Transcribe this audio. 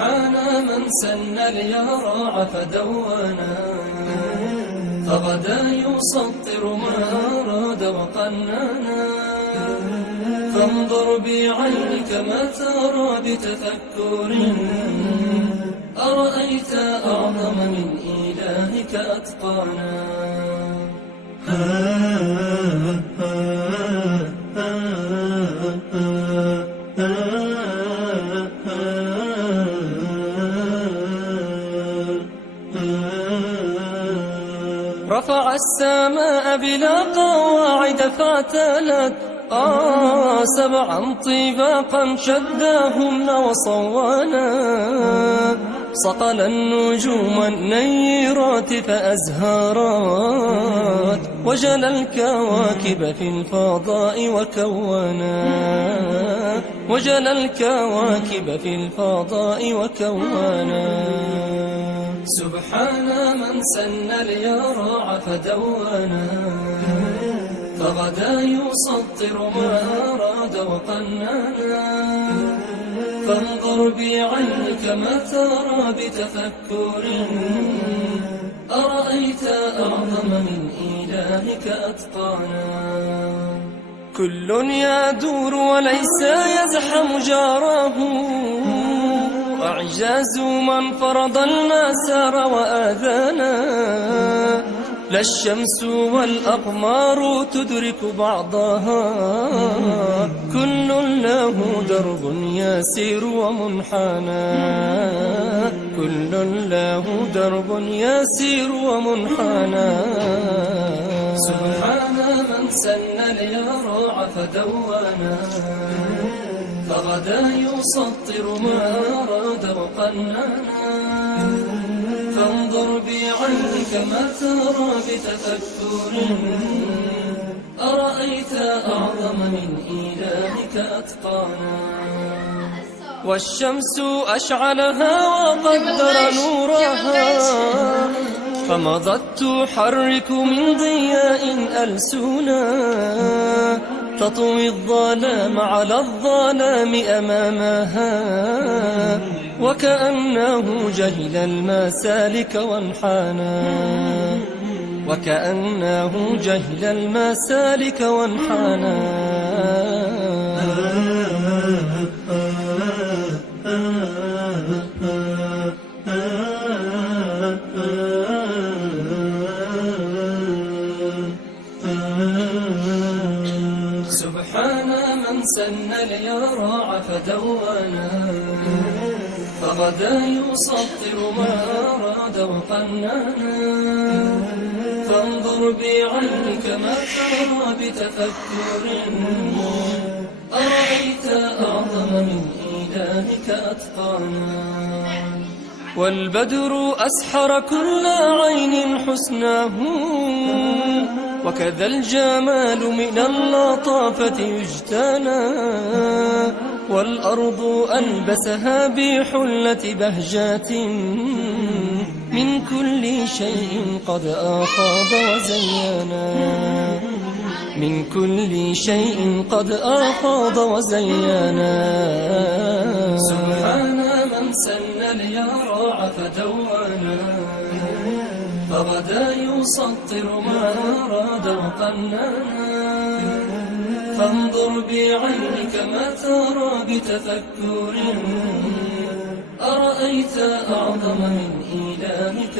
سبحان من سن اليرع فدونا، فغدا يسطر ما أراد وقننا. فانظر بعينك ما ترى بتفكر، أرأيت أعظم من إلهك أتقانا. رفع السماء بلا قواعد فاعتلت، سبعا طباقا شداهن وصوانا. صقل النجوم النيرات فأزهرت، وجل الكواكب في الفضاء وكونا. وجل الكواكب في الفضاء وكونا. سبحان من سن اليرع فدونا، فغدا يسطر ما أراد وقننا. فانظر بعينك ما ترى بتفكر، أرأيت أعظم من إلهك أتقانا. كل يدور وليس يزحم جاره، أعجاز من فرض المسار وآذانا. لا الشمس والأقمار تدرك بعضها، كل له درب يسير ومنحنى. كل له درب يسير ومنحنى. سبحان من سن اليرع فدونا، فغدا يسطر ما أراد وقننا. فانظر بعينك ما ترى بتفكر، أرأيت أعظم من إلهك أتقانا. والشمس أشعلها وقدر نورها، فمضت تحرك من ضياء ألسنا. تطوي الظلام على الظلام أمامها، وكأنه جهل المسالك وانحنى. وكأنه جهل المسالك وانحنى. سبحان من سن اليرع فدونا، فغدا يسطر ما أراد وقننا. فانظر بعينك ما ترى بتفكر، أرأيت أعظم من إلهك أتقانا. والبدر أسحر كل عين حسنه، وكذا الجمال من اللطافة يجتنى. والأرض ألبسها بحلة بهجات، من كل شيء قد أفاض وزينا. من كل شيء قد أفاض وزينا. سبحان من سن اليرع فدونا، فغدا يسطر ما أراد وقننا. فانظر بعينك ما ترى بتفكر، أرأيت أعظم من إلهك